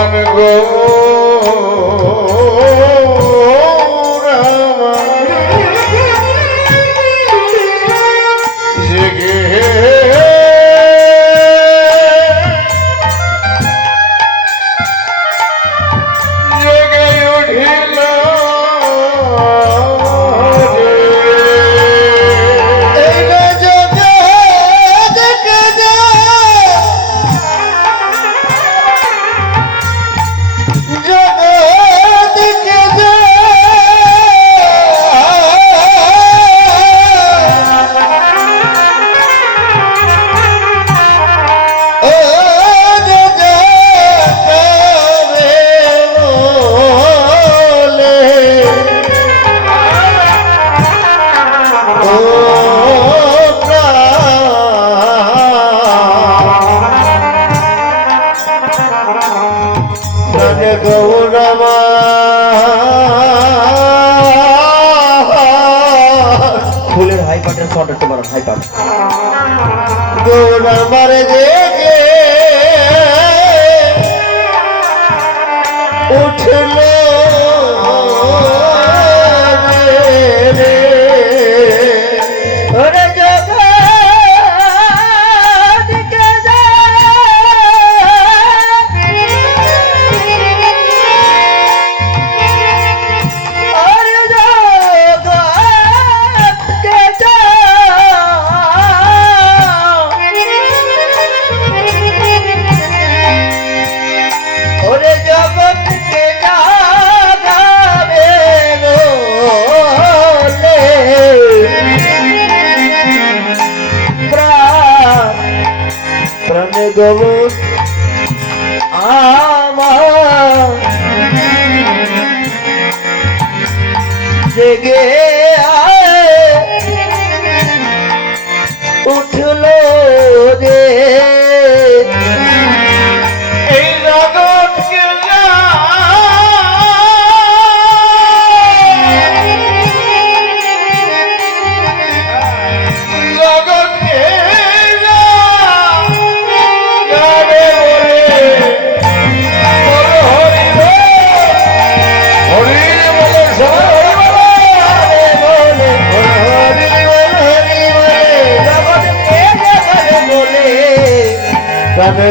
প্রাণ গৌরামা জেগে জেগে উঠিল গৌরমা ফুলের হাই পাটের ফটো তোমার হাই পাট গৌরমার জেগে উঠল গৌর আমার জেগে উঠল রে এই জগৎকে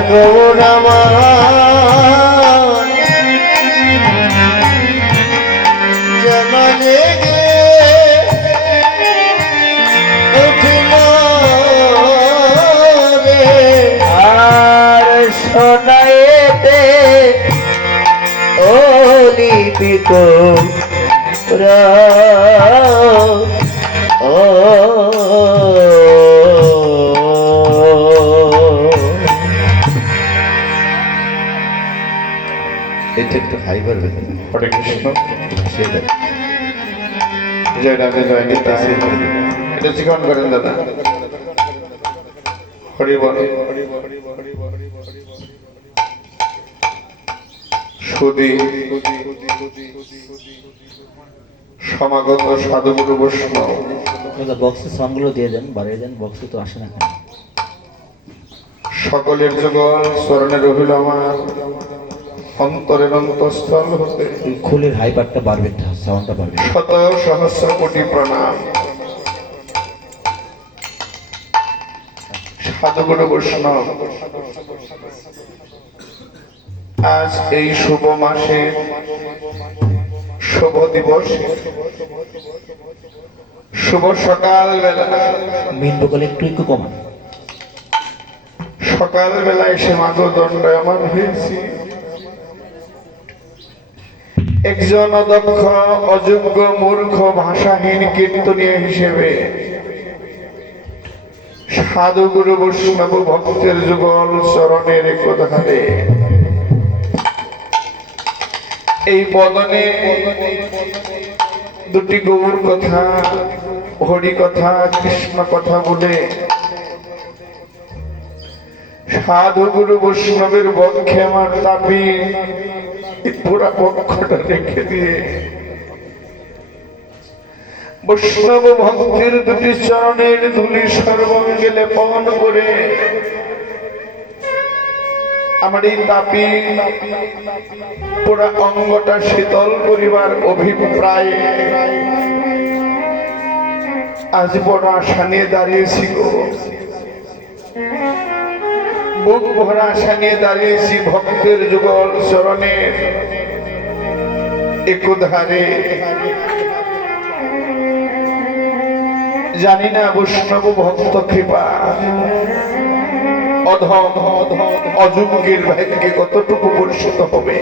গৌরমা যেন জেগে উঠিল রে আর শোনাইতে ও লিপিত ও একটু হাই করবে হরে কৃষ্ণ সেটা জয় রাধে জয় নিতাই এটা চিকন করেন দাদা হরি বল সুধী সমাগত সাধুগুরু বৈষ্ণব বক্সে সঙ্গগুলো দিয়ে দেন বাড়িয়ে দেন বক্সে তো আসে না কেন সকলের যুগল স্মরণে রহিল আমার অন্তরের অন্তঃস্থল হতে খুলের হাই পাটটা বাড়বে সাউন্ডটা বাড়বে শত সহস্র কোটি প্রণাম সাধুগুরু বৈষ্ণব আজ এই শুভ মাসে শুভ দিবস শুভ সকাল বেলা মেন ভোকাল একটু কমান সকাল বেলায় সে মাগো দণ্ডায়মান হয়েছি একজন অদক্ষ অযোগ্য মূর্খ ভাষাহীন কীর্তনীয় হিসেবে সাধু গুরু বৈষ্ণব ভক্তের যুগল চরণের একধারে এই বদনে দুটি গৌর কথা হরি কথা কৃষ্ণ কথা বলে সাধু গুরু বৈষ্ণবের বক্ষে আমার তাপি পুরা পক্ষটা রেখে দিয়ে বৈষ্ণব ভক্তির দুটি চরণের ধুলি সর্বাঙ্গে লেপন করে আমার এই তাপি পুরা অঙ্গটা শীতল করিবার অভিপ্রায় আজ বড় আশা নিয়ে দাঁড়িয়েছি গো, বুক ভরা আশা নিয়ে দাঁড়িয়েছি ভক্তের যুগল চরণের একধারে। জানি না বৈষ্ণব ভক্ত কৃপা অধম অযোগ্যের ভাগ্যে কতটুকু পরিচিত হবে।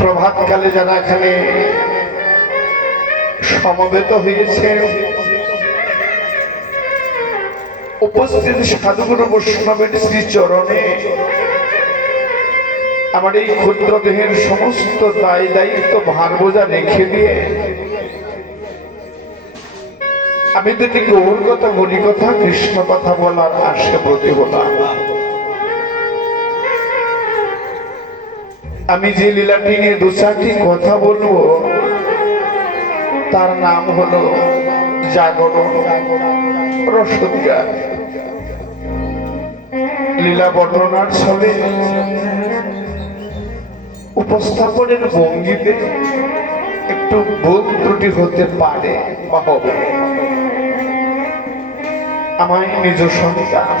প্রভাতকালে যারা এখানে সমবেত হয়েছে, উপস্থিত সাধুগুরু বৈষ্ণবের শ্রী চরণে আমার এই ক্ষুদ্র দেহের সমস্ত দায় দায়িত্ব ভার বোঝা রেখে দিয়ে আমি দুটি গৌর কথা, হরি কথা, কৃষ্ণ কথা বলার আশে প্রতি হলাম। আমি যে লীলাটি নিয়ে দু চারটি কথা বলবো তার নাম হলো জাগরণ রসজ্ঞান। লীলা বর্ণনার ছলে উপস্থাপনের ভঙ্গিতে একটু ভুল ত্রুটি হতে পারে বা হবে। আমায় নিজ সন্তান,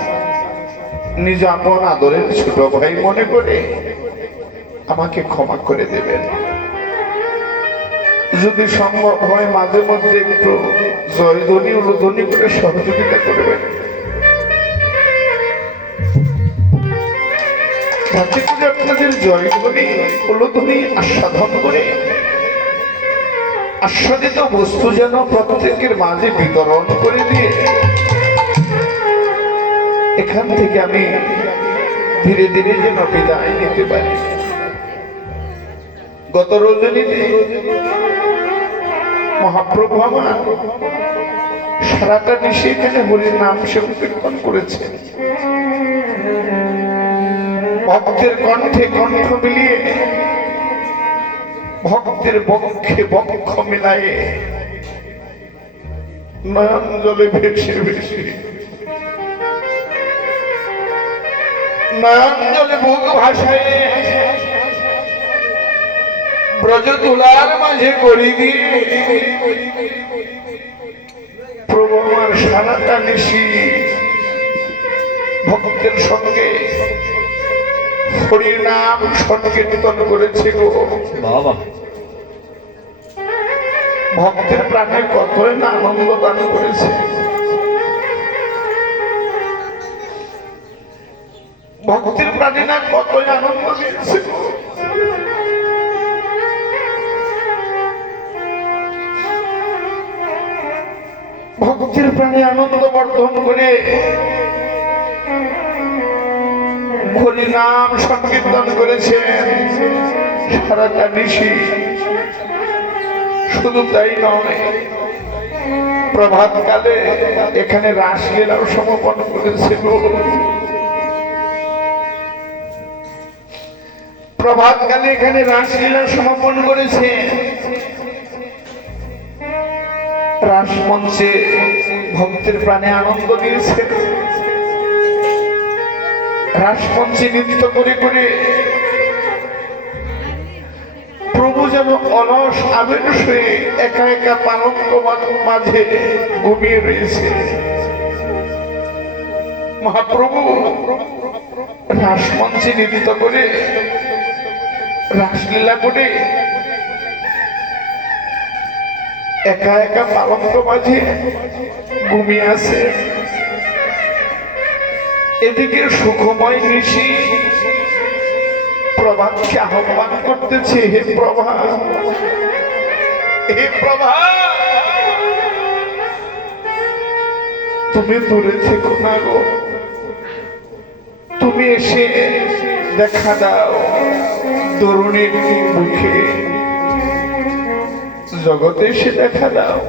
নিজ আপন আদরের ছোট ভাই মনে করে আমাকে ক্ষমা করে দেবেন। যদি সম্ভব হয় মাঝে মধ্যে একটু জয়ধ্বনি উলুধ্বনি করে সহযোগিতা করবেন, যাতে করে আপনাদের জয়ধ্বনি উলুধ্বনি আস্বাদন করে আস্বাদিত বস্তু যেন প্রত্যেকের মাঝে বিতরণ করে দিয়ে এখান থেকে আমি ধীরে ধীরে যেন বিদায় নিতে পারি। গত রজনীতে মহাপ্রভু আমার সারাটা নিশে এখানে হরির নাম সংকীর্তন করেছেন। ভক্তের কণ্ঠে কণ্ঠ মিলিয়ে, ভক্তের বক্ষে বক্ষ মিলায়ে নয়ন জলে ভেসে ভেসে, নয়ন জলে বুক ভাসায় ব্রজ তুলার মাঝে করি দিয়ে প্রভু আমার সারাটা নিশি ভক্তের সঙ্গে হরির নাম সংকীর্তন করেছে গো। বাবা, ভক্তের প্রাণে কতই না আনন্দ দান করেছে। ভক্তের প্রাণে না কতই আনন্দ দিয়েছে। ভক্তের প্রাণে আনন্দ বর্ধন করে হরি নাম সংকীর্তন করেছেন সারাটা নিশি। শুধু তাই নয়, প্রভাতকালে এখানে রাসলীলাও সমাপন করেছিল। প্রভাতকালে এখানে রাসলীলা সমাপন করেছে। রাসমঞ্চে ভক্তের প্রাণে আনন্দ দিয়েছে। রাসমঞ্চে নৃত্য করে করে প্রভু যেন অলস আবেশ হয়ে একা একা পালঙ্ক মাঝে ঘুমিয়ে রয়েছে। মহাপ্রভু রাসমঞ্চে নৃত্য করে, রাসলীলা করে একা একা পালঙ্ক মাঝে ঘুমিয়ে আছে। এদিকে সুখময় নিশি প্রভাতকে আহ্বান করতেছে, হে প্রভা, হে প্রভা, তুমি দূরে থেকো না গো, তুমি এসে দেখা দাও তরুণীর মুখে, জগতে এসে দেখা দাও।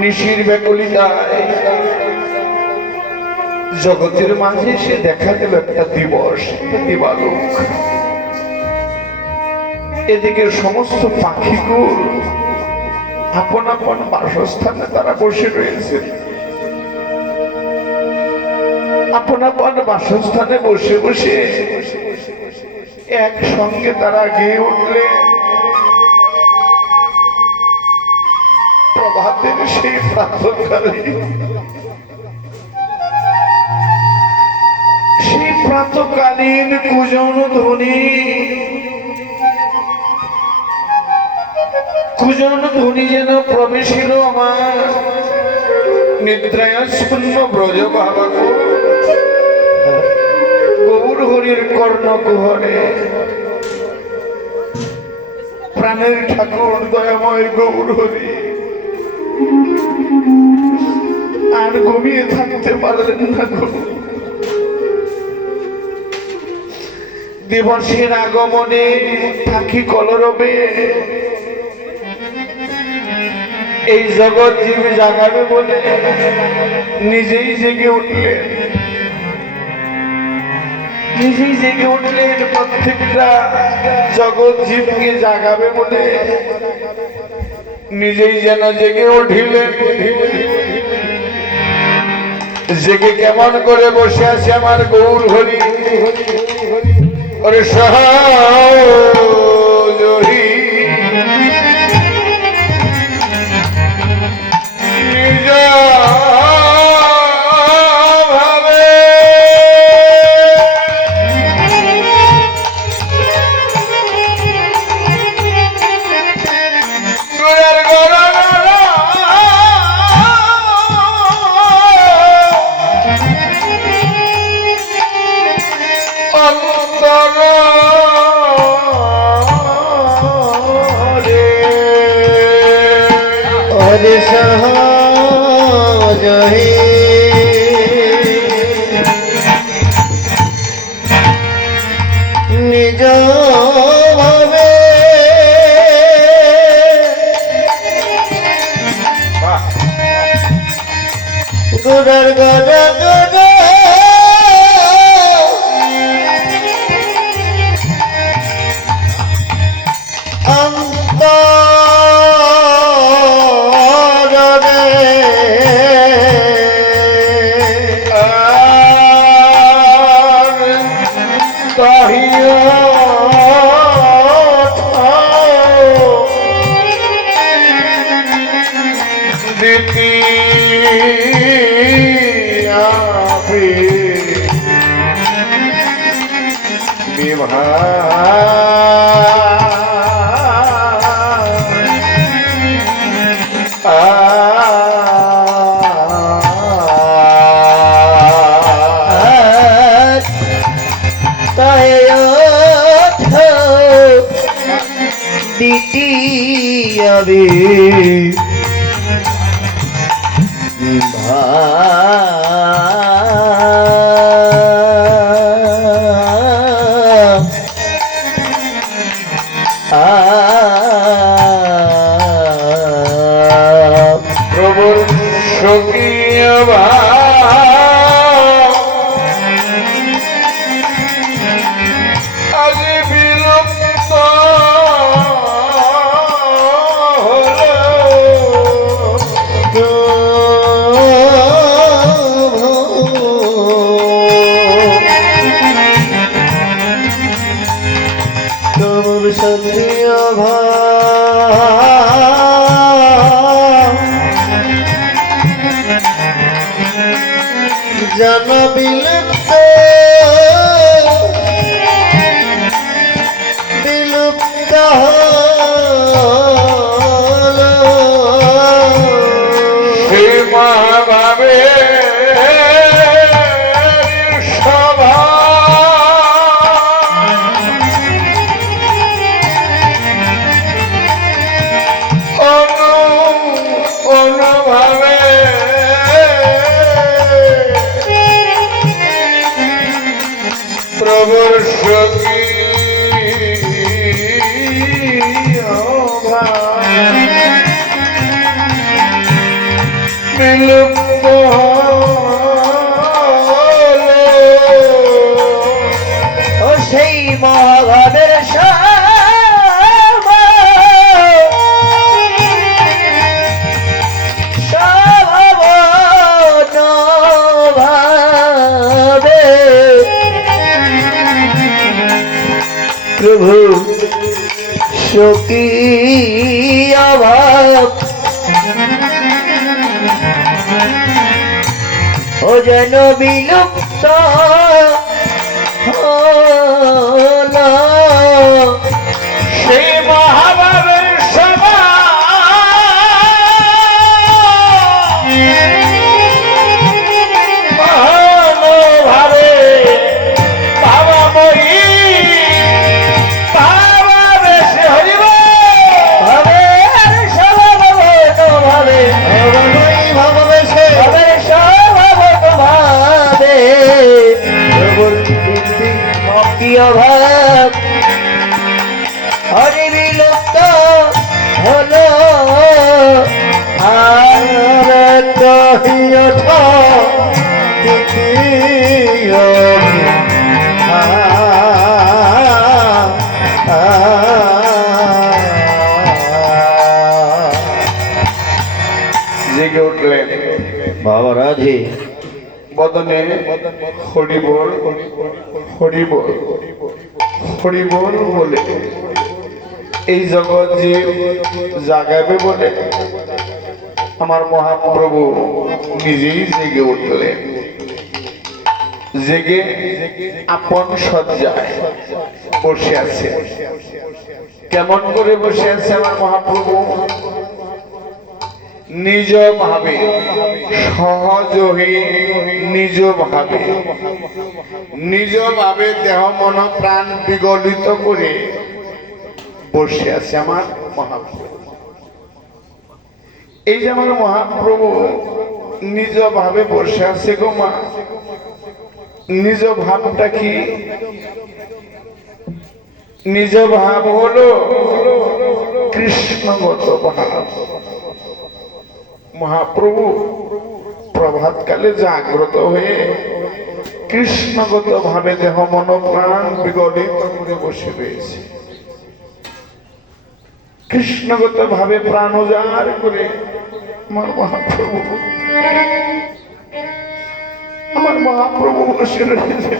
নিশির ব্যাকুলিতায় জগতের মাঝে সে দেখা গেল একটা দিবস, দিবালোক। এদিকে সমস্ত পাখিগুলো আপন আপন বাসস্থানে তারা বসে রয়েছে। আপন আপন বাসস্থানে বসে বসে একসঙ্গে তারা গেয়ে উঠলেন প্রভাতের সেই প্রাতঃকালে। সেই প্রাতঃকালীন কুজন ধ্বনি, কুজন ধ্বনি যেন প্রবেশিল আমার নিদ্রায় শূন্য ব্রজ বাবাকে। গৌর হরির কর্ণকুহরে প্রাণের ঠাকুর দয়াময় গৌর হরি আর ঘুমিয়ে থাকতে পারলেন না। দিবসের আগমনে থাকি কলরবে এই জগৎ জীব জাগাবে বলে নিজেই জেগে উঠলেন। নিজেই জেগে উঠলেন প্রত্যেকটা জগৎ জীবকে জাগাবে বলে নিজেই যেন জেগে উঠিলেন। জেগে কেমন করে বসে আছে আমার গৌর হরি। ওরে সহজরি নিজ ভাবে নিজ ভাবে গুড়ার গড়া গড়া প্রভুর স্বকীয় আজ বিলুপ্ত সত্য জন বিলুপ্ত বিলুপ্ত সে মহাভাবে সভা অনুভাবে প্রভুর স্বকীয় বিলুপ্ত ও সেই মহাভাবের প্রভু সখী অভাব ও যেন বিলুপ্ত হলো সেই মহাভাবের সভা মহানভাবে ভাবাময়ী ভাবা বেশে হইব ভাবে সভাবে ভাবে ভাবে সভাবে কি অভাব হরি বিলুপ্ত হলো আর কহিয়ঠ জেগে উঠলেন বাবা রাধে বদনে হরিবোল হরিবোল হরিবোল বলে এই জগৎ যে জাগাবে বলে আমার মহাপ্রভু নিজেই জেগে উঠলেন। জেগে আপন সজ্জায় বসে আছে। কেমন করে বসে আছে আমার মহাপ্রভু? নিজ ভাবে সহজ হয়ে নিজ ভাবে নিজ ভাবে দেহ মন প্রাণ বিগলিত করে বসে আছে আমার মহাপ্রভু। এই যে আমার মহাপ্রভু নিজ ভাবে বসে আছে গো মা, নিজ ভাবটা কি? নিজ ভাব হলো কৃষ্ণগত ভাব। মহাপ্রভু প্রভাতকালে জাগ্রত হয়ে কৃষ্ণগত ভাবে দেহ মন প্রাণ বিগলিত করে বসে রয়েছে। কৃষ্ণগত ভাবে প্রাণ উজাড় করে আমার মহাপ্রভু বসে রয়েছে।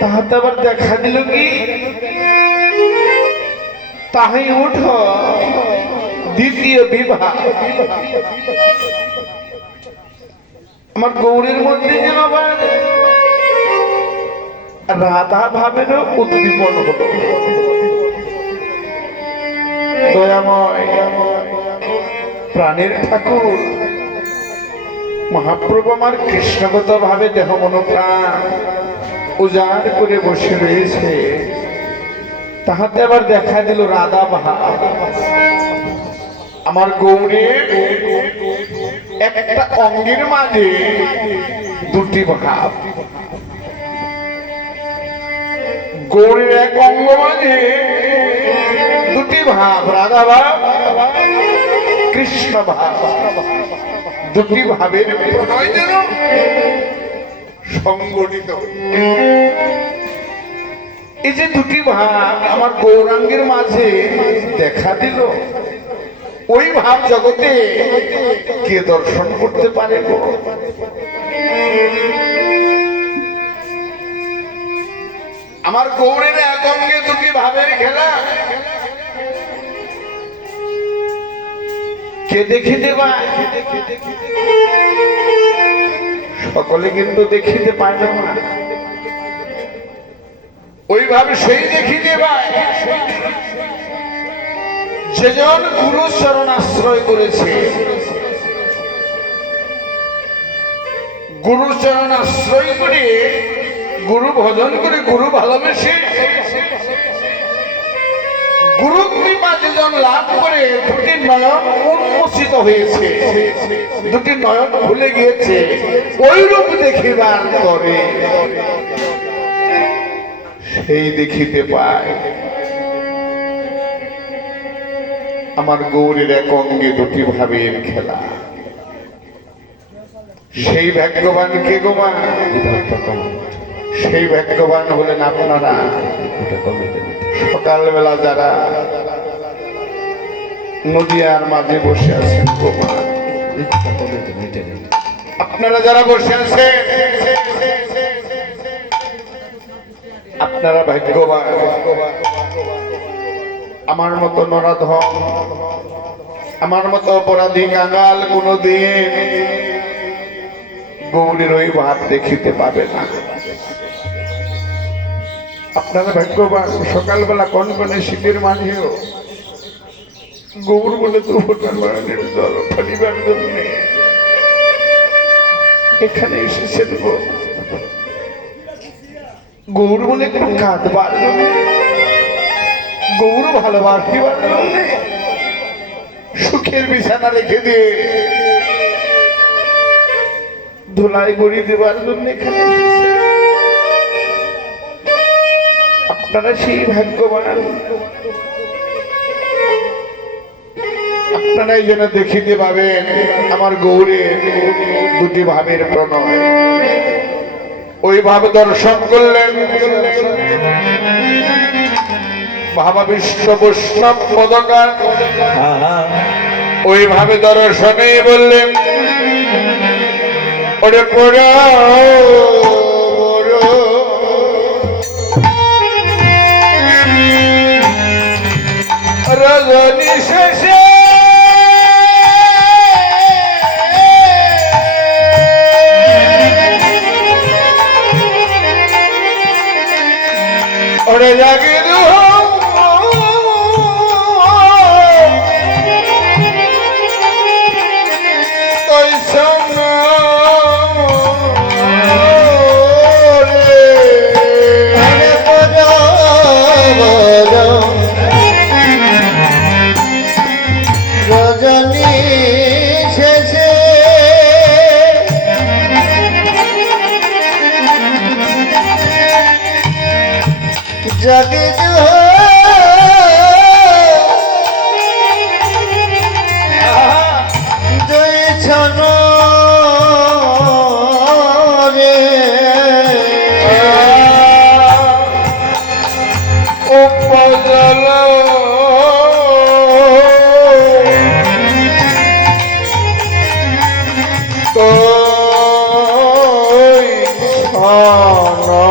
তাহাতে আবার দেখা দিল কি? তাহাই উঠ দ্বিতীয় বিবাহ। আমার গৌরের মধ্যে যেন আবার রাধা ভাবেরও উদ্দীপন হলো। দয়াময় প্রাণের ঠাকুর মহাপ্রভু আমার কৃষ্ণগত ভাবে দেহ মন প্রাণ উজাড় করে বসে রয়েছে। তাহাতে আবার দেখা দিল রাধা ভাব। আমার গৌরের একটা অঙ্গের মাঝে দুটি ভাব। গৌরের এক অঙ্গ মাঝে দুটি ভাব, রাধা ভাব কৃষ্ণ ভাব। দুটি ভাবের প্রণয় যেন সংগঠিত। এই যে দুটি ভাব আমার গৌরাঙ্গের মাঝে দেখা দিল, ওই ভাব জগতে কে দর্শন করতে পারে গো? আমার গৌরের এক অঙ্গে দুটি ভাবের খেলা কে দেখিতে পায়? সকলে কিন্তু দেখিতে পায় না। ওইভাবে সেই দেখিতে পায় যেজন গুরু চরণ আশ্রয় করেছে। গুরু চরণ আশ্রয় করে গুরু ভজন করে গুরু ভালোবেসে গুরু কৃপা যেজন লাভ করে দুটি নয়ন উন্মোচিত হয়েছে, দুটি নয়ন ভুলে গিয়েছে, ওই রূপ দেখিবার করে সেই দেখিতে পায়। আমার গৌরের এক অঙ্গে দুটি ভাবের খেলা। সেই ভাগ্যবান কে গো মা? সেই ভাগ্যবান হলেন আপনারা। সকালবেলা যারা নদিয়ার মাঝে বসে আছেন গো মা, আপনারা যারা বসে আছেন আপনারা ভাগ্যবান, আমার মতো নরাধম, আমার মতো অপরাধী কাঙাল কোনদিন গৌরীর ওই ভাব দেখিতে পাবে না। আপনারা ভাগ্যবান, সকালবেলা কনকনে শীতের মাঝেও গৌর বলে দুর্ঘটনার জল ফেলিবার জন্য এখানে এসেছেন। গৌর বলে একটু কাঁদবার জন্য, গৌর ভালোবাসিবার জন্য, সুখের বিছানা রেখে দিয়ে ধুলাই গড়ি দেবার জন্য এখানে এসেছেন। আপনারা সেই ভাগ্যবান, আপনারাই যেন দেখিতে পাবেন আমার গৌরের দুটি ভাবের প্রণয়। ওই ভাব দর্শন করলেন ভাবাবিষ্ট বৈষ্ণব পদকার, ওই ভাবে দর্শনে বললেন ওরে পড়া রজনী শেষে ওরে জাগে রজনী শেষে জাগে ছন রে উপজল চলো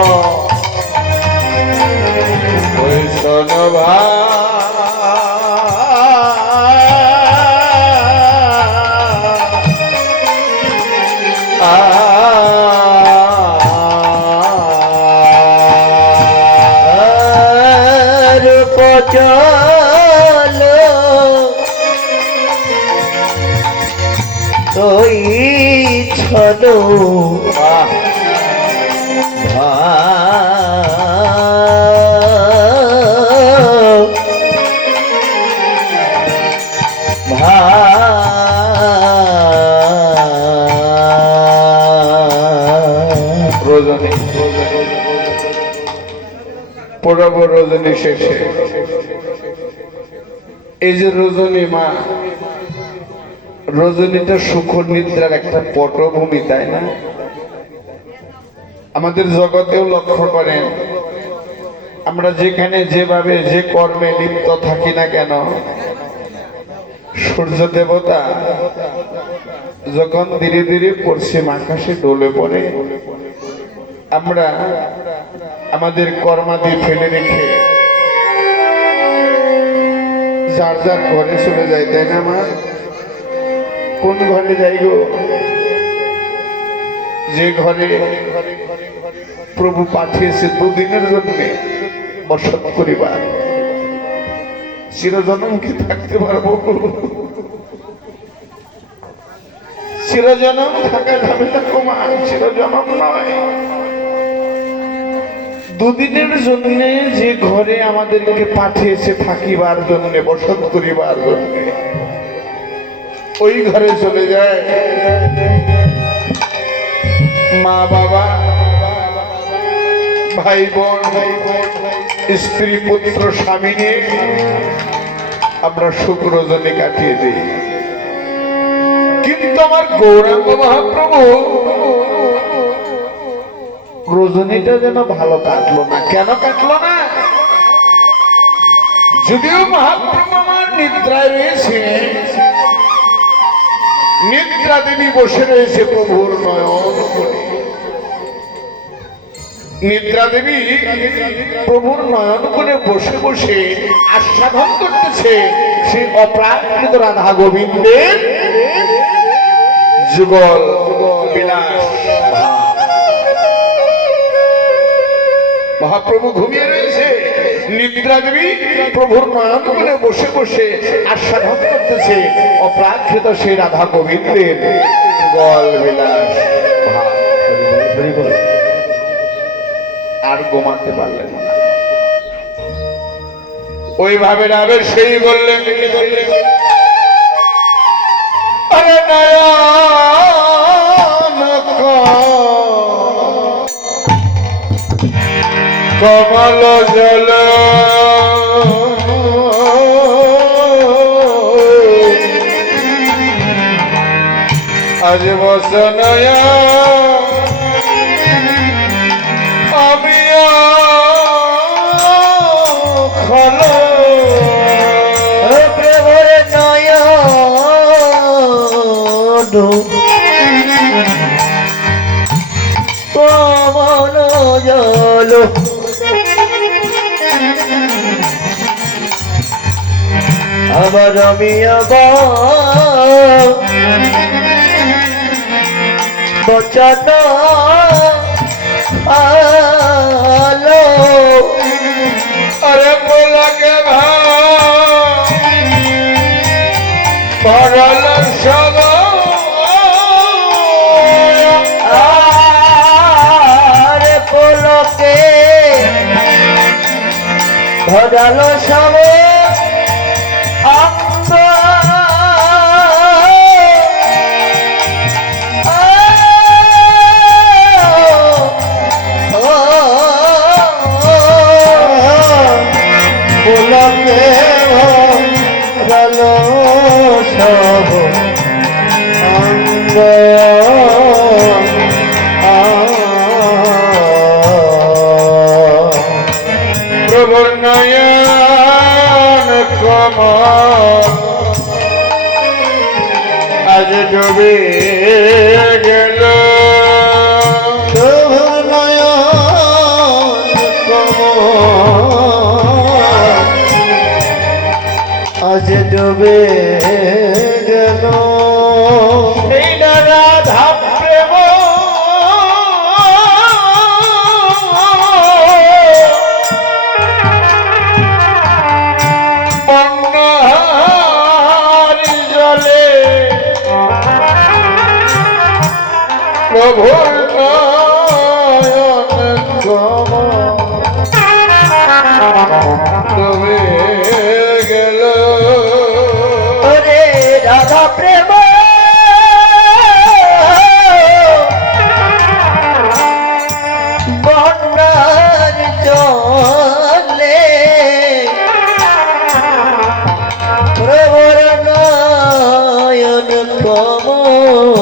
তোই ছলো রজনী পড়ব রজনী শেষে। এই যে রজনী মা, রজনীটা সুখ নিদ্রার একটা পটভূমি, তাই না? আমাদের জগতেও লক্ষ্য করেন, আমরা যেখানে যেভাবে যে কর্মে লিপ্ত থাকি না কেন, সূর্য দেবতা যখন ধীরে ধীরে পশ্চিম আকাশে ডলে পড়ে, আমরা আমাদের কর্মাদি ফেলে রেখে যার যার ঘরে চলে যাই, তাই না মা? কোন ঘরে যাই গো? যে ঘরে প্রভু পাঠিয়েছে দুদিনের জন্য বসত করিবার। চিরজনম কি থাকতে পারবো? চিরজনম থাকা যাবে না কুমার, চিরজনম নয়। দুদিনের জন্য যে ঘরে আমাদেরকে পাঠিয়েছে থাকিবার জন্য, বসত করিবার জন্য, ওই ঘরে চলে যায়। মা বাবা, ভাই বোন, স্ত্রী পুত্র স্বামী নিয়ে আমরা সুখ রজনী কাটিয়ে দিই। কিন্তু আমার গৌরাঙ্গ মহাপ্রভু রজনীটা যেন ভালো কাটলো না। কেন কাটলো না? যদিও মহাপ্রভু আমার নিদ্রায় রয়েছে, নিদ্রা দেবী বসে রয়েছে প্রভুর নয়ন করে, নিদ্রা দেবী প্রভুর নয়ন করে বসে বসে আস্বাদন করতেছে সেই অপ্রাকৃত রাধা গোবিন্দের যুগল বিলাস। মহাপ্রভু ঘুমিয়ে রয়েছে, নিদ্রা দেবী প্রভুর নয়ন করে বসে বসে আস্বাদন করতেছে অপ্রাকৃত সেই রাধা গোবিন্দের যুগল বিলাস। আর ঘুমাতে পারলেন না। ওইভাবে রাবের সেই বললেন, আরে নয়ন কমল জল আজ বসনয়া আমি খলো প্রভুর নয়ন কমল জল আবার আমি আবার বচন আলো अरे बोला के भरल सब আরে পলকে ভরালো সব অঙ্গ পলকে ভরালো সব অঙ্গ प्रभु नयन कमल आज डूबे गेल আজ ডুবে গেল এই না রাধা প্রেম বন্যার জলে প্রভুর নয়ন ডুবে গেল। ওরে রাধা প্রেম বন্যার জলে প্রভুর নয়ন কমল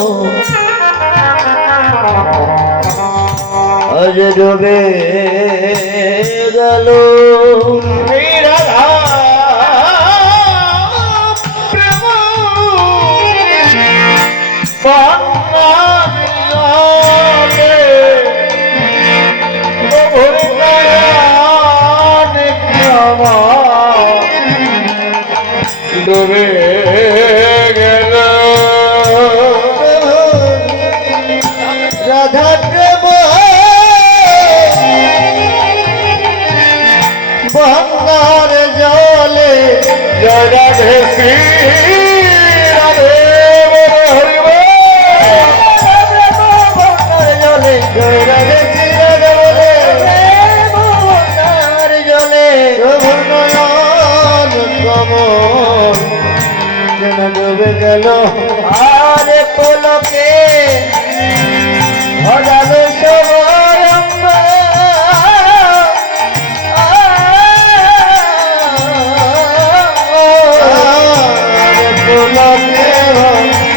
আজ ডুবে গেল এই রাধা প্রেম বন্যার জলে প্রভুর নয়ন কমল ডুবে গেল। রাধা প্রেম বন্যার জলে জয় রাধে শ্রী রাধে হরি বল। বন্যার জলে জয় রাধে শ্রী রাধে বলে বন্যার জলে প্রভুর নয়ন কমল যেন ডুবে গেল আরে পলকে ভরালো সবার অঙ্গ আরে পলকে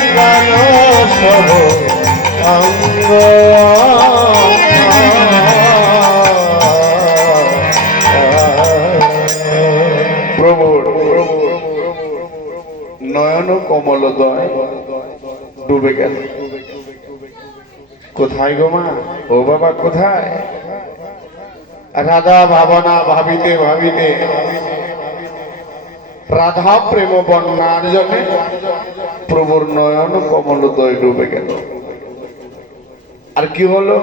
ভরালো সব অঙ্গ প্রভুর নয়ন কমলদয় ডুবে গেল। কোথায় গো মা? ও বাবা কোথায়? রাধা ভাবনা ভাবিতে ভাবিতে রাধা প্রেম বন্যার জন্য প্রভুর নয়ন কমলোদয় ডুবে গেল। আর কি হলো?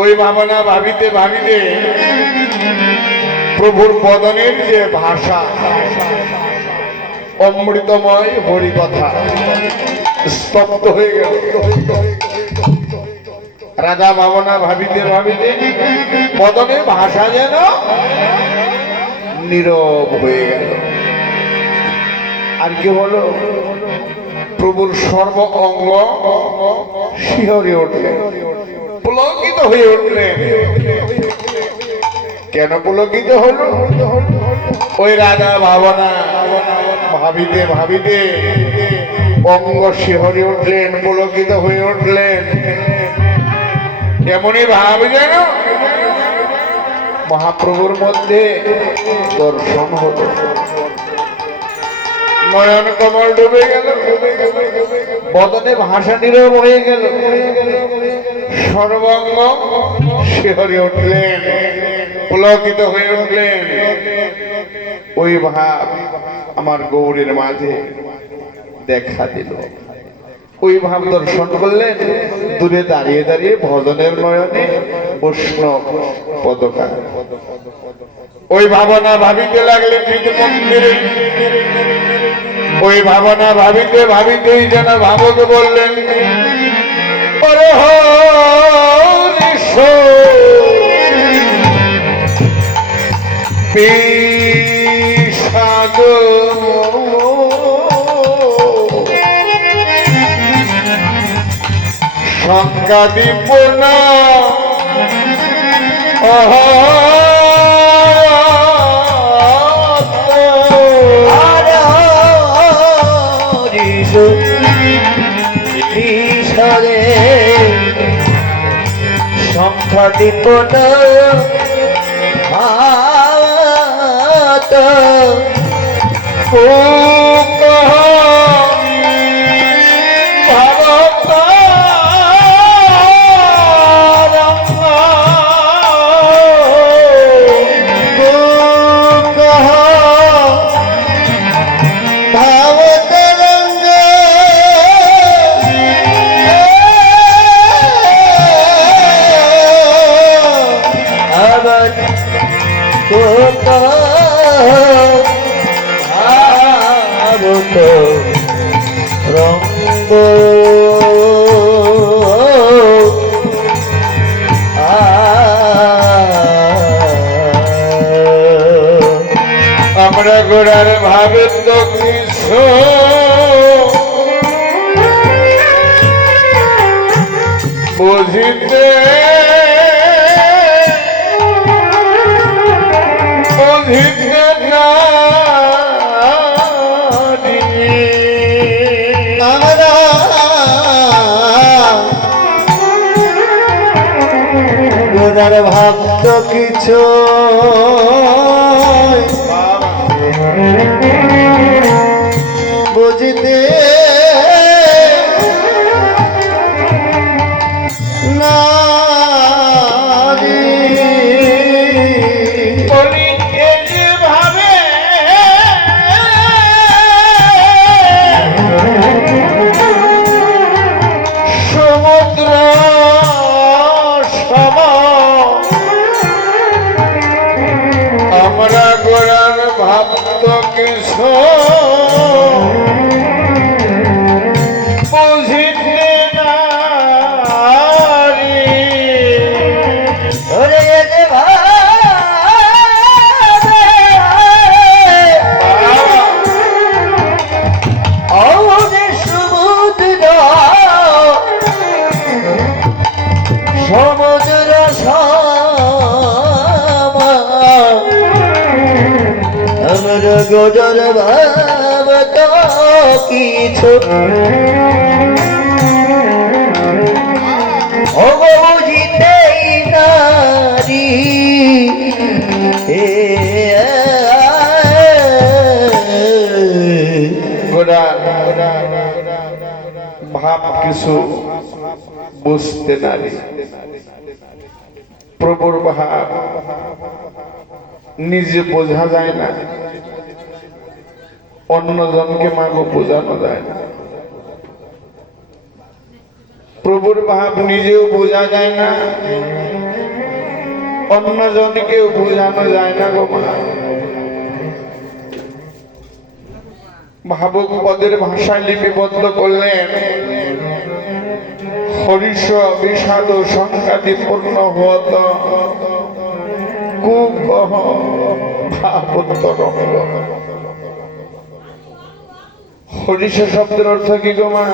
ওই ভাবনা ভাবিতে ভাবিতে প্রভুর বদনের যে ভাষা, অমৃতময় হরিকথা স্তব্ধ হয়ে গেল। রাধা ভাবনা ভাবিতে ভাবিতে বদনে ভাষা যেন নীরব হয়ে গেল। আর কি হলো? প্রভুর সর্ব অঙ্গ শিহরে উঠলেন, পুলকিত হয়ে উঠলেন। কেন পুলকিত হলো? ওই রাধা ভাবনা ভাবিতে ভাবিতে অঙ্গ শিহরে উঠলেন, পুলকিত হয়ে উঠলেন। এমনই ভাব যেন মহাপ্রভুর মধ্যে দর্শন হলো। নয়ন কমল ডুবে গেল, বদনে ভাষা নীরব হয়ে গেল, সর্বাঙ্গ শিহরে উঠলেন, পুলকিত হয়ে উঠলেন। ওই ভাব আমার গৌরীর মাঝে দেখা দিল। ওই ভাব দর্শন করলেন, দূরে দাঁড়িয়ে দাঁড়িয়ে ভজনের নয়নে উষ্ণ পদকা। ওই ভাবনা ভাবিতে লাগলেন নিজ মন্দিরে। ওই ভাবনা ভাবিতে ভাবিতেই যেন ভাবক বললেন, ওরে বিষাদ সংজ্ঞা দিব না, সংখ্যা দিব না ও আমরা গোড়ার ভাবে তো কিছু বুঝিতে বুঝিতে না আমরা গোদার ভাব তো কিছু বুঝতে না বলি যে ভাবে সমুদ্র সম আমরা গোড়ার ভাব তো কিছু বুঝিতে নারি। ওরে যে ভাবে ওরে সমুদ্র সমুদ্র সম আমরা গোদর ভাব তো কিছু বুঝিতেই নারী ভাব কিছু বুঝতে নারি। প্রভুর ভাব নিজে বোঝা যায় না, অন্যজনকে মাগো বোঝানো যায় না। প্রভুর ভাব নিজেও বোঝা যায় না, অন্যজনকেও বোঝানো যায় না গো মা। ভাবুক পদের ভাষায় লিপিবদ্ধ করলেন, হরিষ বিষাদ সংখ্যাদি পূর্ণ হত কুকহ ভাবোত্তরঙ্গ। হরিষ শব্দের অর্থ কি গো মা?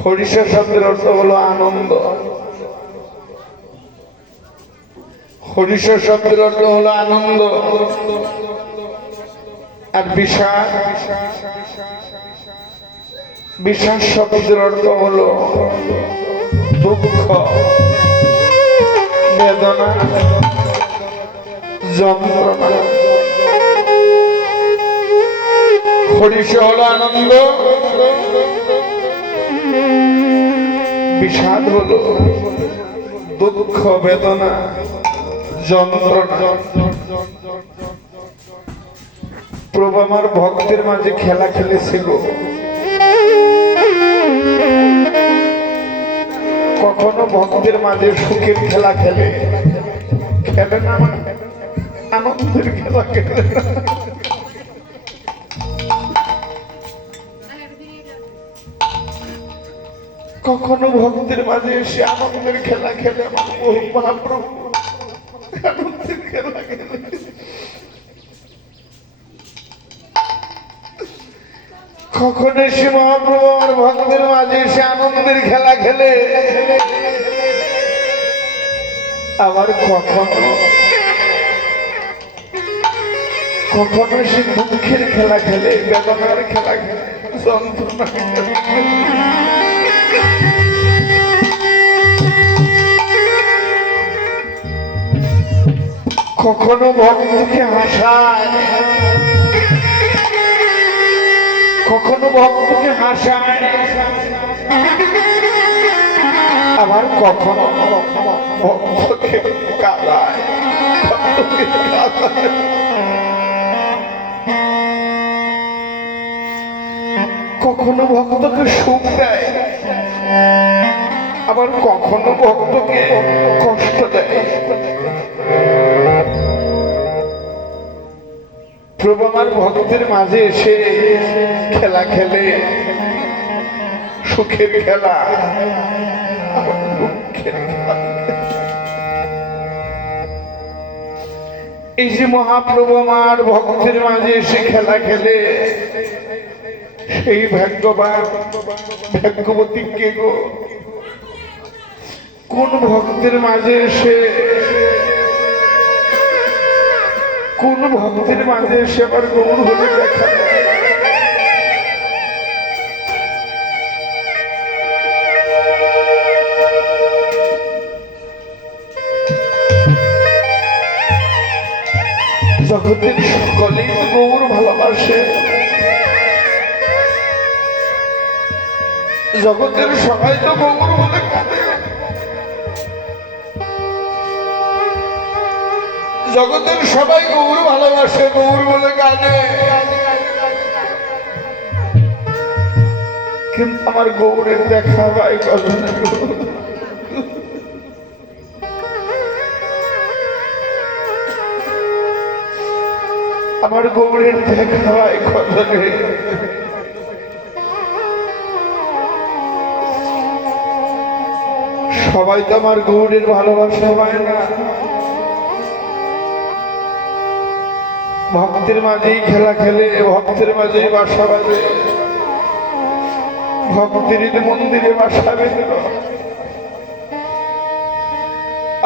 হরিষ শব্দের অর্থ হলো আনন্দ। হরিষ শব্দের অর্থ হলো আনন্দ। আর বিষাদ, বিষাদ শব্দের অর্থ হলো দুঃখ, বেদনা, যন্ত্রণা। হরিষ হলো আনন্দ, বিষাদ হলো দুঃখ, বেদনা, যন্ত্রণা। প্রভু আমার ভক্তের মাঝে খেলা খেলেছিল। কখনো ভক্তের মাঝে সুখের খেলা খেলে, খেলে না, আনন্দের খেলা খেলে না। কখনো ভক্তের মাঝে এসে আনন্দের খেলা খেলে, আমার মহাপ্রভু আনন্দের খেলা খেলে। কখন এসে মহাপ্রভু আমার ভক্তের মাঝে এসে আনন্দের খেলা খেলে, আবার কখনো সে দুঃখের খেলা খেলে, বেদনার খেলা খেলে, যন্ত্রণার খেলা খেলে। কখনো ভক্তকে হাসায়, কখনো ভক্তকে হাসায়, আবার কখনো ভক্তকে কাঁদায়, ভক্তকে কাঁদায়। কখনো ভক্তকে সুখ দেয়, আবার কখনো ভক্তকে কষ্ট দেয়। প্রভু আমার ভক্তের মাঝে এসে খেলা খেলে, সুখের খেলা, দুঃখের খেলা। এই যে মহাপ্রভু আমার ভক্তের মাঝে এসে খেলা খেলে, সেই ভাগ্যবান ভাগ্যবতী কে গো? কোন ভক্তের মাঝে এসে, কোন ভক্তের মাঝে এসে আবার গৌর হলে দেখা যায়? জগতের সকলেই তো গৌর ভালোবাসে, জগতের সবাই তো গৌর বলে কাঁদে, জগতের সবাই গৌর ভালোবাসে, গৌর বলে কাঁদে। কিন্তু আমার গৌরের দেখা ভাই কজন? আমার গৌরের দেখা ভাই কজনে? সবাই তো আমার গৌরের ভালোবাসা পায় না। ভক্তের মাঝেই খেলা খেলে, ভক্তের মাঝেই বাসা বাঁধে, ভক্তের মন্দিরে বাসা বেঁধল।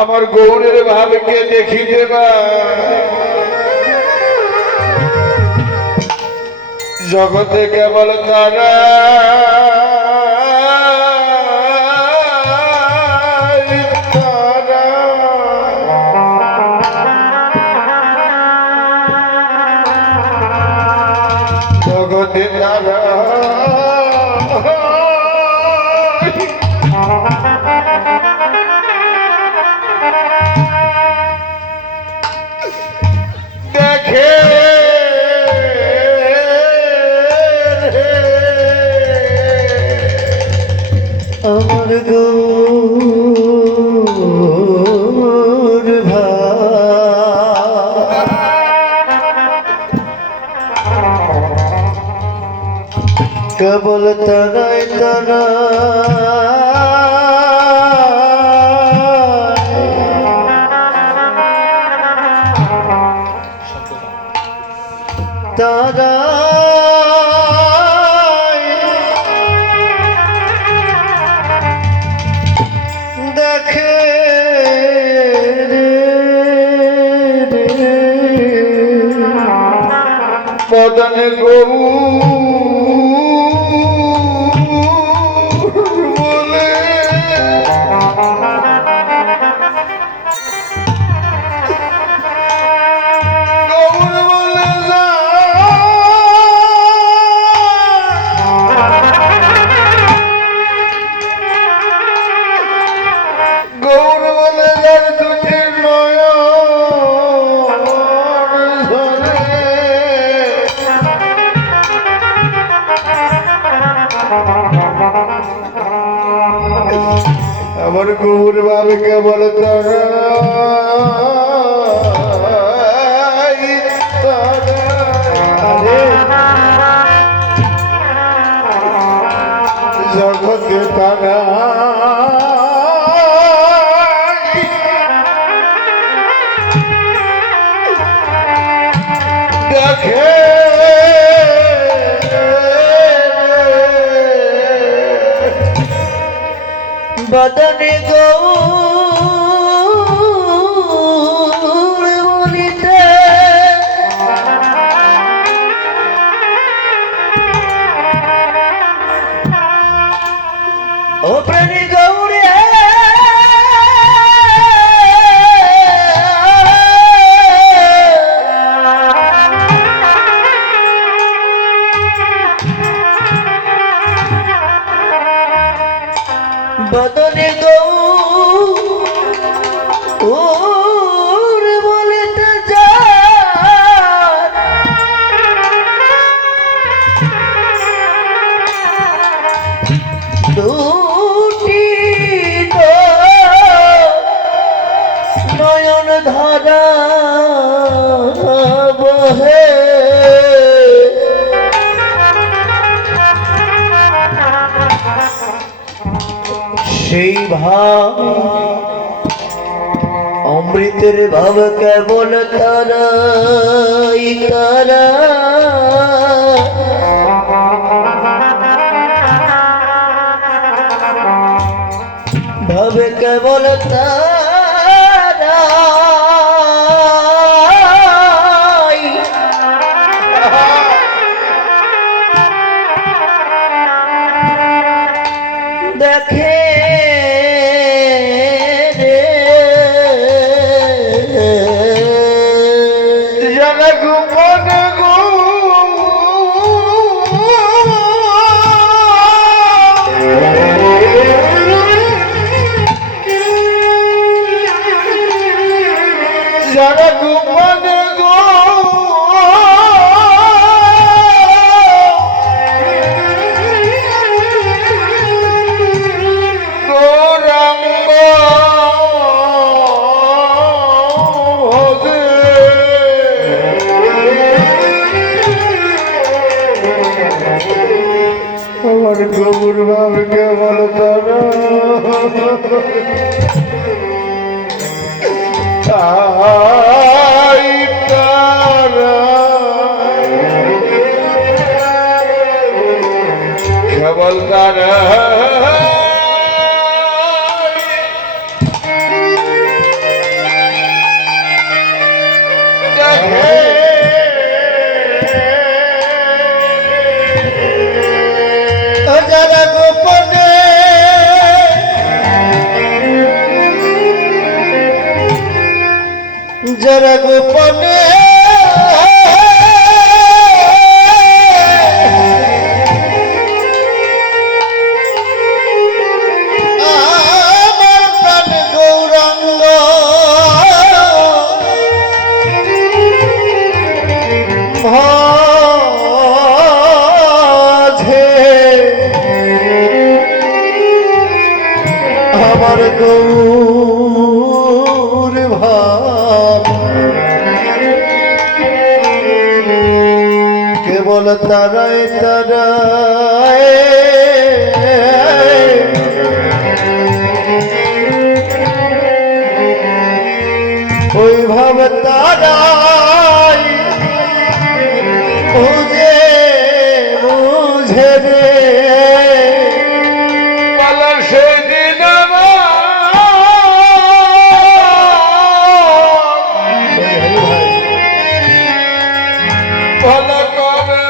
আমার গৌরের ভাবকে দেখিতে জগতে কেবল তারা জগতে তারা আমার গৌর ভাই কেবল তারাই দেখে মদন গৌ বলে গৌর বলে গৌর বলে যার দুটি নয়ন ধরে আমার গৌর বাবাকে বলে তারা জগতে তারা দেখে বদনে গৌর বলিতে ও প্রাণী গৌরে বদনে গৌর বলিতে যায় দুটি নয়ন ধারা বহে সেই ভাব অমৃতের ভাব কেবল তারাই তারা ভাবে কেবল তারাই দেখে যারা গোপন গো যারা গোপন গো গৌরাঙ্গ ভজে আমার গৌর বাবাকে বলো তারা তাই তারা কেবল তারা যারা গোপনে যারা গোপনে আমার গৌর ভাব কেবল তারাই তারাই ওই ভাব তারাই বুঝে বুঝে রে বলো সেদিন ভালো কবে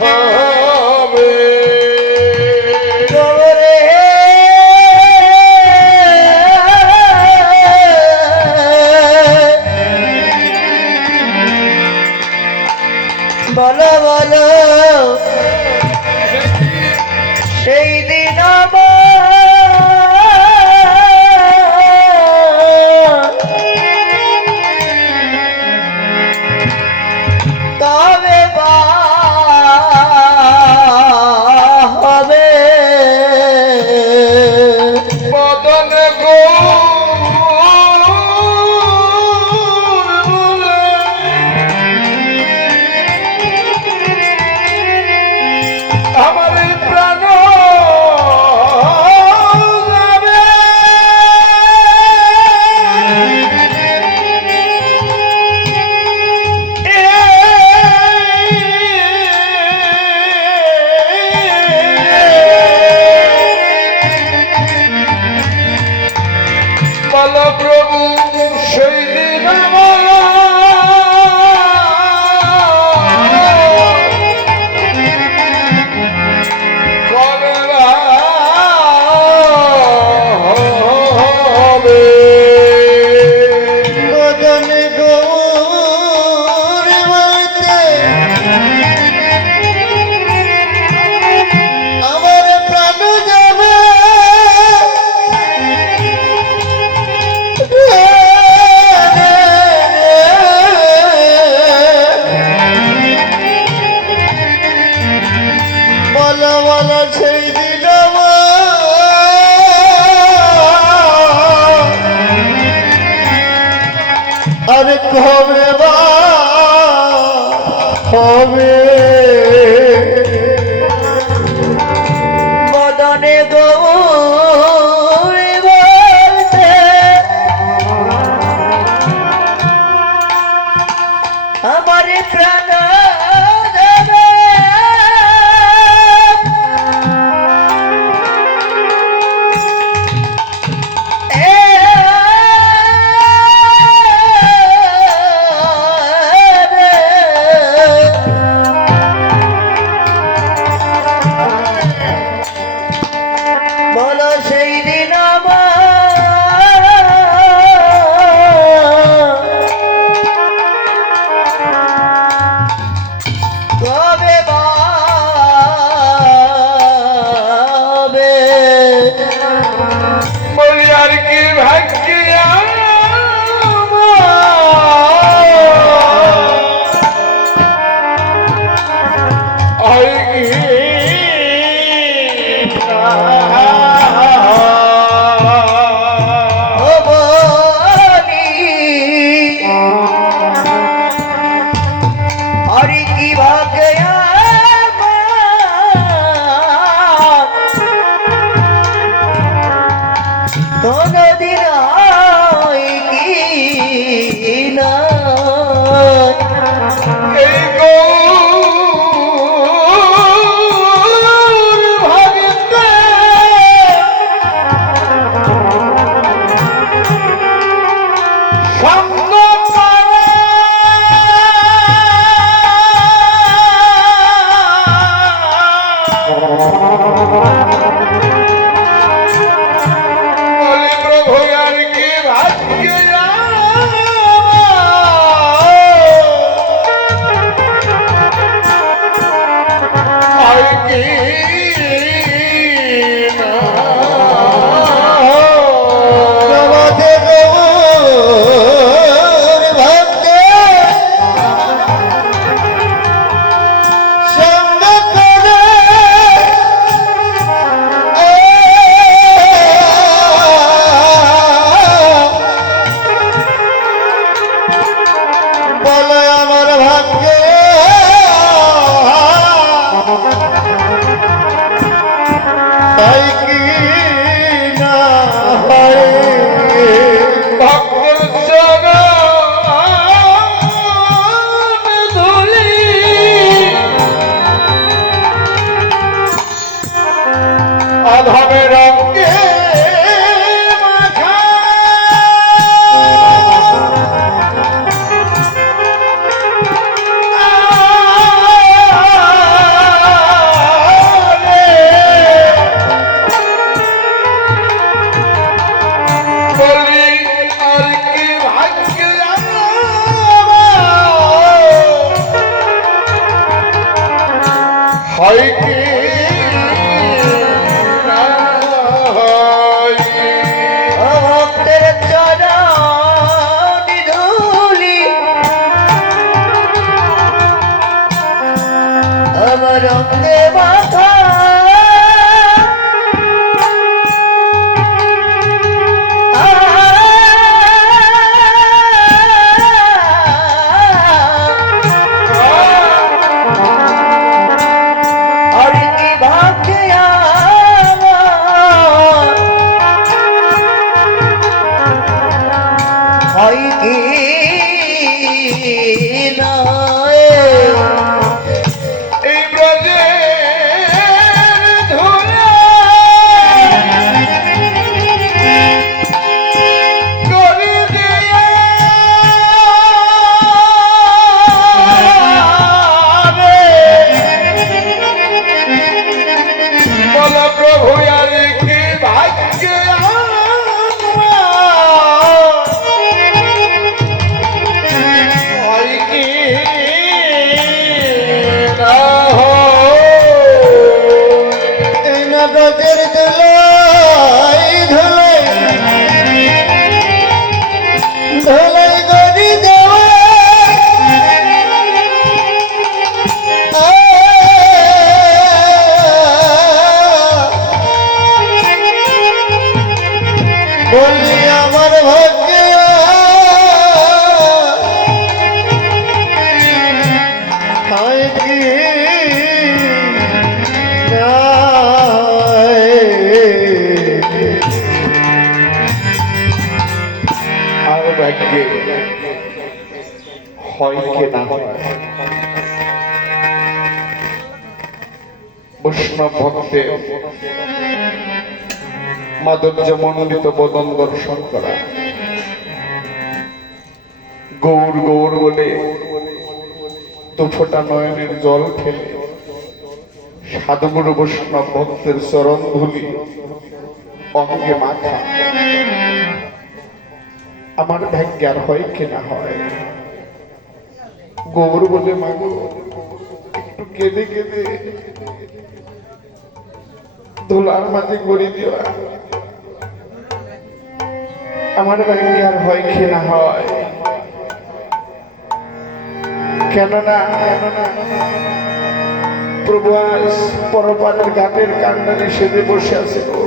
হবে রে বলো বলো সেই দিন তবে বা হবে বদন গো আমার এই প্রাণ যাবে বলো প্রভু সেই দিন কবে হবে বদন গৌর বলতে আমার প্রাণ যাবে বলো বলো সেই দিন আর কবে বা হবে বদনে গৌর বলতে আমার প্রাণ যাবে বলো সেই দিন কবে বা হবে বলি আর কি ভাগ্যে ও বলি আরে কি ভাগ্য কোনদিন হয় কি না এই গৌর ভাগ্যে সঙ্গ পাবে বলি প্রভু আর কি ভাগ্যে আর কি না জগতে গৌর ভক্তে সঙ্গ করে হয় কি না হয় ভক্তের চরণ ধুলি অধমের রঙে মাখা বলি আর কি ভাগ্য হয় কি না হয় ভক্তের চরণ ধুলি আমার অঙ্গে মাথা আর কি ভাগ্যে আমার হয় কি নয় এই ব্রজে ধুলা করি দিয়া রে বল প্রভু আর কি ভাগ্য হয় কি না এই না ব্রজের ধুলাই ধুলাই ধুলাই গরি দেওয়া বলি আমার ভাগ্যে হয় কি না আর ভাগ্যে হয় কি না হয় বৈষ্ণব ভক্তের মাধুর্য মণ্ডিত বদন দর্শন করা গৌর গৌর বলে দুফোটা নয়নের জল ফেলে সাধুগুরু বৈষ্ণব ভক্তের চরণ ধুলি অঙ্গে মাথা আমার ভাগ্য আর হয় কি না হয় গৌর বলে মাগো একটু কেঁদে কেঁদে ধুলার মাঝে গড়ি দেওয়া আমার ভাগ্য আর হয় কি না হয় কেননা প্রভু আজ পরপারের ঘাটের কান্ডারে সেজে বসে আছে গো।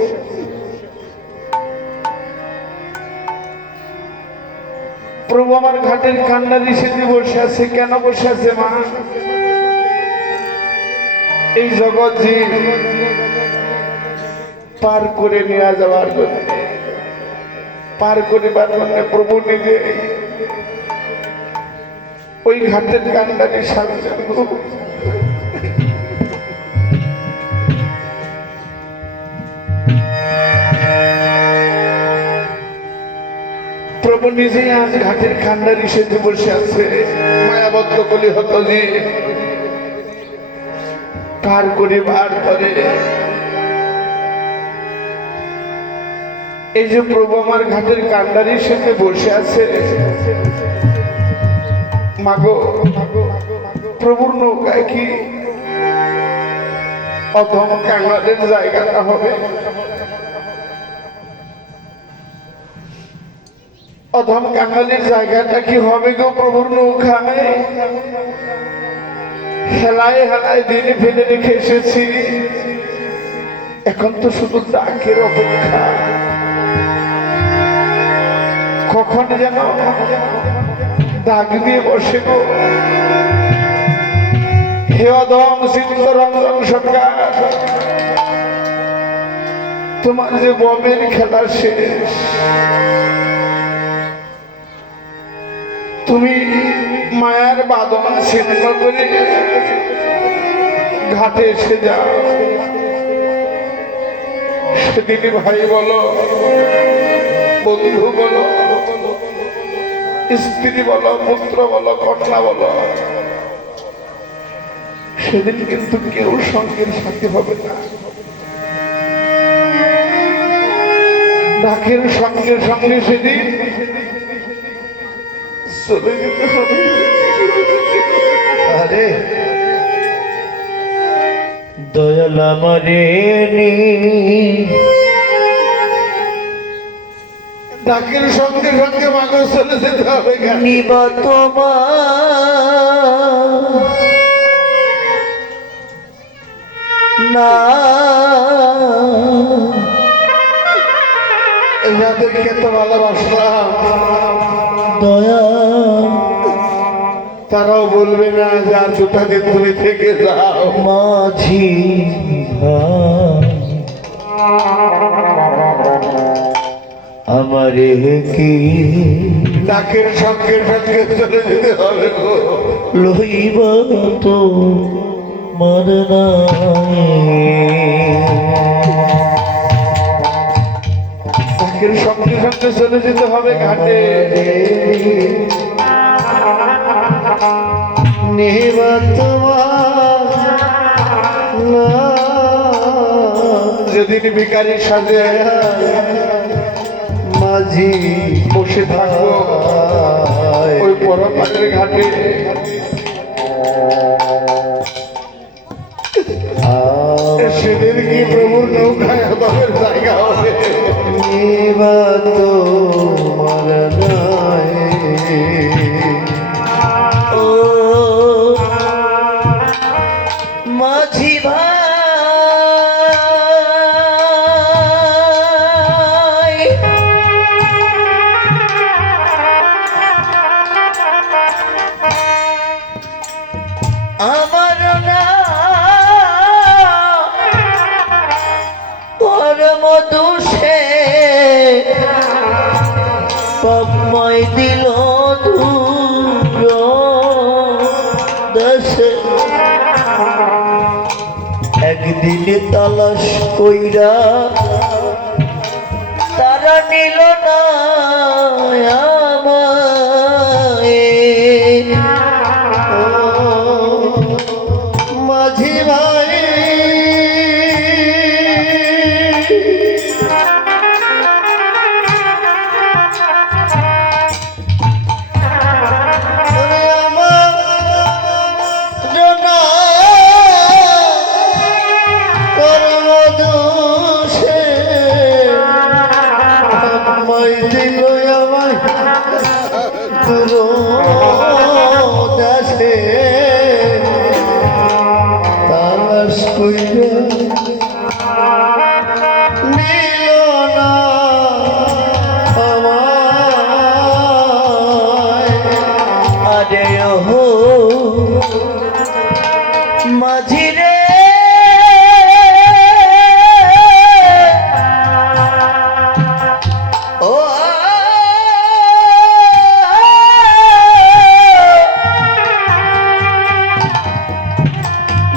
প্রভু আমার ঘাটের কান্ডারি সেজে বসে আছে কেন বসে আছে মা এই জগৎ যে পার করে নিয়ে যাওয়ার জন্য পার করিবার জন্য প্রভু নিজে ওই ঘাটের কান্ডারি সাজছেন গো। প্রভু নিজেই আজ ঘাটের কান্ডারি সেজে বসে আছে মায়াবদ্ধ কলি হতো যে পার করিবার পরে এই যে প্রভু আমার ঘাটের কান্ডারি সেজে বসে আছে মাগো প্রভুর নৌকায় কি অধম কাঙালের জায়গাটা হবে অধম কাঙালের জায়গাটা কি হবে গো প্রভুর নৌকায় হেলায় হেলায় দিনে ফেলে রেখে এসেছি এখন তো শুধু ডাকের অপেক্ষা কখন যেন ডাক দিয়ে বসে গো হে অধম চিত্তরঞ্জন সরকার তোমার যে বমের খেলা শেষ, তুমি মায়ার বাদন ছিন্ন করে ঘাটে এসে যাও। সেদিন ভাই বলো, বন্ধু বলো, স্ত্রী বলো, পুত্র বলো, কন্যা বলো, সেদিন কিন্তু কেউ সঙ্গের সাথে হবে না। ডাকের সঙ্গে সঙ্গে সেদিন চলে যেতে হবে। আরে দয়াল আমারে ডাকের সঙ্গে সঙ্গে মাগো চলে যেতে হবে। নিবা তোমার না যাদেরকে তো ভালোবাসলাম দয়া তারাও বলবে না যে আর দুটা দিন তুমি থেকে যাও। মাঝি আমারে কি ডাকের সঙ্গে সঙ্গে চলে যেতে হবে গো। লইব তো মর ডাকের সঙ্গে সঙ্গে চলে যেতে হবে ঘাটে। নেবা তোমার না যেদিন ভিখারি সাজে মাঝি বসে থাকবো ওই পরপারের ঘাটে, সেদিন কি প্রভুর নৌকায় আমাদের জায়গা হবে। নেবা তোমার নাই ও মাঝি ভাই আমার না পরম দোষে পাপময় দিল দূর দেশে একদিন তালাশ কইরা তারা নিল না আমায় ও মাঝি ভাই ওরে আমার জনা কর্ম দোষে মই দিল আমায় দূর দেশে তালাশ কইরা নিল না আমায় আরে ওহো মাঝি রে ও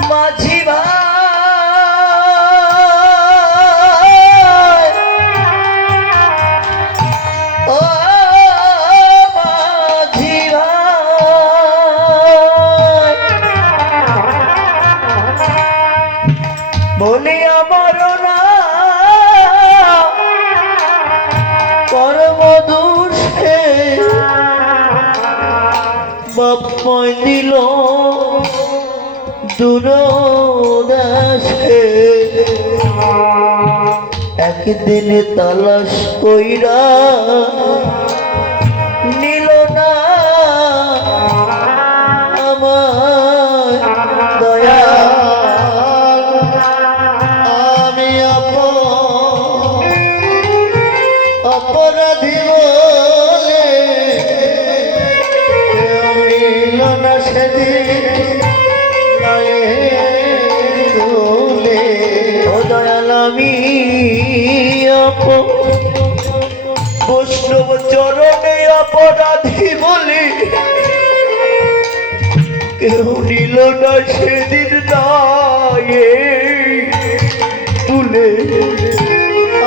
মাঝি ভাই ও মাঝি ভাই বলি আমার না কর্ম দোষে বাপময় দিল দূর দেশে একদিন তালাশ কইরা নিল না আমার দয়াল আমি অপরাধী বলে কেউ নিল না সেদিন তুলে ও দয়াল আমি বৈষ্ণব চরণে অপরাধী বলে কেউ নিল না সেদিন দায়ে তুলে।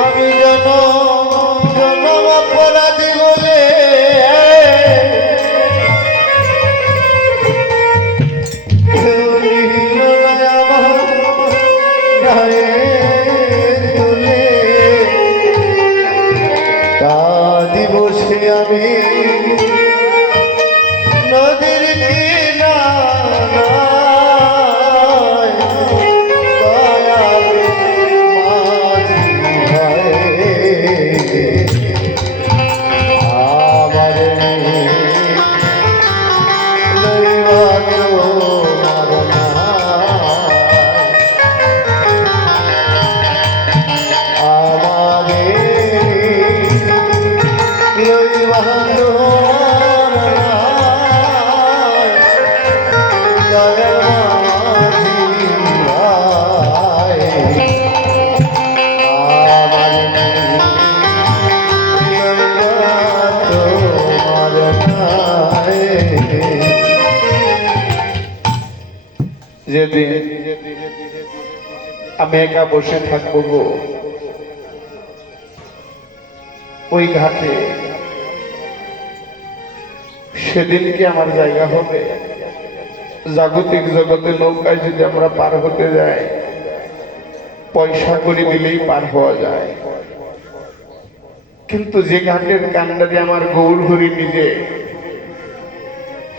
আমি জনম অপরাধী বলে কেউ নিল না আমার দায়ে তুলে। তা দিবসে আমি নদীর কিনারায় দয়াল মাঝি ভাই আমারে লইবা তোমার আমারে লইবা যেদিন আমি একা বসে থাকবো গো ওই ঘাটে, সেদিন কি আমার জায়গা হবে? জাগতিক জগতে নৌকায় যদি আমরা পার হতে যাই, পয়সা করে দিলেই পার হওয়া যায়, কিন্তু যে ঘাটের কান্ডারে আমার গৌর হরি নিজে,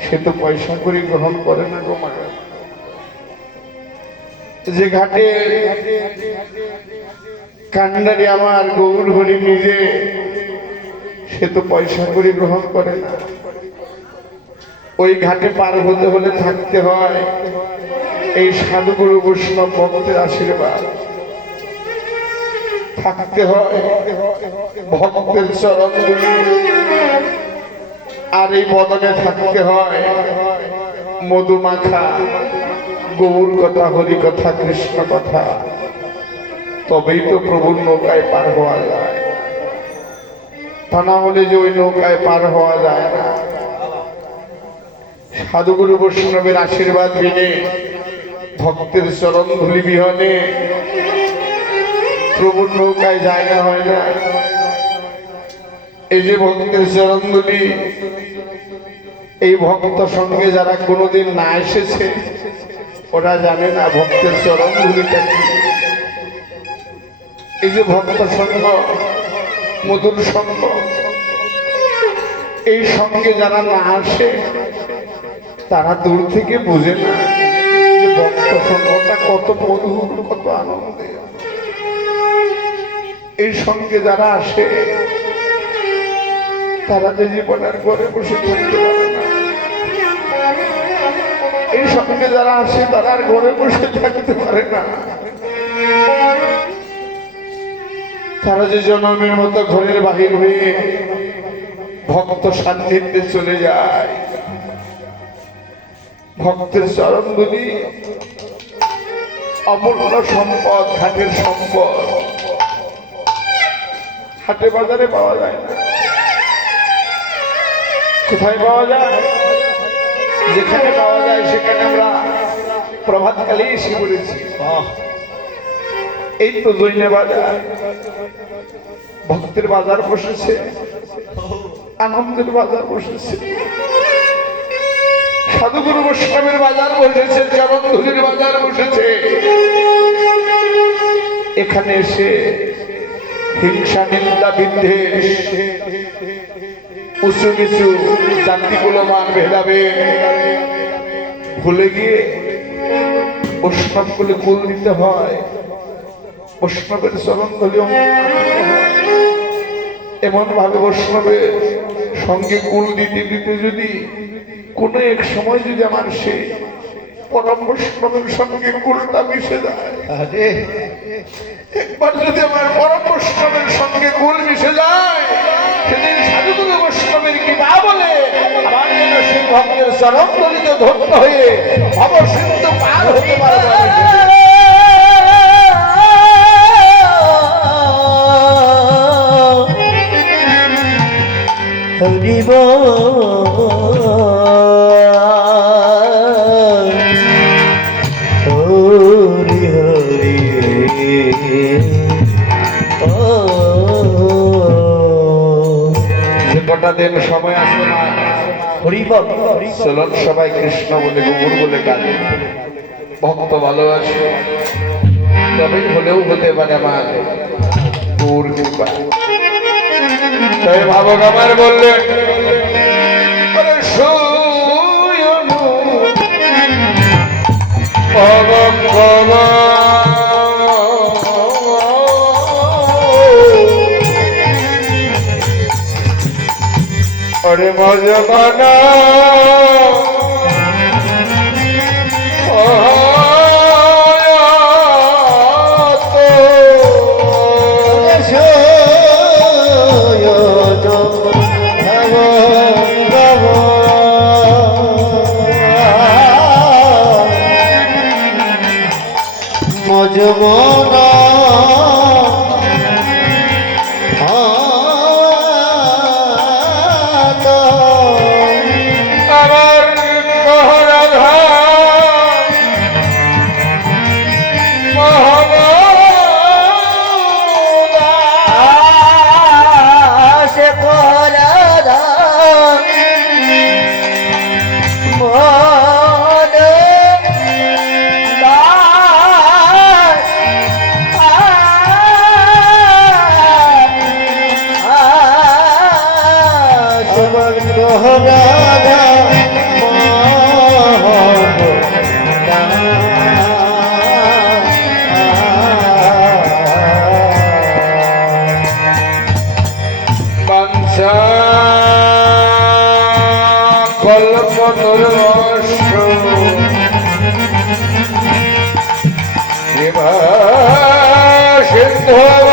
সে তো পয়সা করে গ্রহণ করে না গো মা। যে ঘাটে কান্ডারে আমার গৌর হরি নিজে, সে তো পয়সা করে গ্রহণ করে না। ওই ঘাটে পার হতে হলে থাকতে হয় এই সাধুগুরু বৈষ্ণব ভক্তের আশীর্বাদ, থাকতে হয় ভক্তের চরণ ধুলি, আর এই বদনে থাকতে হয় মধুমাখা গৌর কথা, হরি কথা, কৃষ্ণ কথা। তবেই তো প্রভুর নৌকায় পার হওয়া যায়, তা না হলে যে ওই নৌকায় পার হওয়া যায় না। সাধুগুরু বৈষ্ণবের আশীর্বাদ বিনে, ভক্তের চরণ ধুলি বিহনে প্রভুর নৌকায় জায়গা হয় না। এই যে ভক্তের চরণ ধুলি, এই ভক্ত সঙ্গে যারা কোনোদিন না এসেছে ওরা জানে না ভক্তের চরণ ধুলিটা কি। এই যে ভক্ত সঙ্গ, মধুর সঙ্গ, এই সঙ্গে যারা না আসে তারা দূর থেকে বোঝে না যে ভক্ত সঙ্গটা কত মধুর, কত আনন্দের। এই সঙ্গে যারা আসে তারা যে জীবনের ঘরে বসে থাকতে পারে না। এই সঙ্গে যারা আসে তারা আর ঘরে বসে থাকতে পারে না। তারা যে জনমের মতো ঘরের বাহির হয়ে ভক্ত সান্নিধ্যে চলে যায়। ভক্তের চরণ ধুলি অমূল্য সম্পদ, ঘাটের সম্পদ, হাটে বাজারে পাওয়া যায় না। কোথায় পাওয়া যায়? যেখানে পাওয়া যায় সেখানে আমরা প্রভাতকালে এসে পড়েছি। এই তো জৈনে বাজার, ভক্তের বাজার বসেছে, আনন্দের বাজার বসেছে, সাধুগুরু বৈষ্ণবের বাজার বসেছে, চরণ ধুলির বাজার বসেছে। এখানে এসে হিংসা, নিন্দা, বিদ্বেষ, উঁচু নিচু, জাতিগুলো মান ভেদাভেদ ভুলে গিয়ে বৈষ্ণবগুলি কুল দিতে হয়, বৈষ্ণবের চরণ ধুলি এমন ভাবে বৈষ্ণবের সঙ্গে কুল দিতে দিতে যদি কোন এক সময় যদি আমার সে পরম বৈষ্ণবের সঙ্গে কুলটা মিশে যায়, একবার যদি আমার পরম বৈষ্ণবের সঙ্গে কুল মিশে যায়, সেদিন সাধুগুরু বৈষ্ণবের কৃপা বলে আমার যেন সেই ভক্তের চরণ ধরিতে ধন্য হয়ে ভব সিন্ধু পার হতে পারবে। হরি বল হরি হরি ও যে কটা দিন সময় আছে না, হরি বল হরি বল চলন সবাই কৃষ্ণ বলে গোবর বলে গালে ভক্ত ভালোবাসে, তবেই হলেও হতে পারে আমার গৌর কৃপা। তাই ভাবক আমার বললেন, আরে শয়নু अरे मजमाना মজমনা আমার গহরাধা সে কোরাধা মন সবার কোরাধা বাঞ্ছা কল্পতরুষ সিন্ধু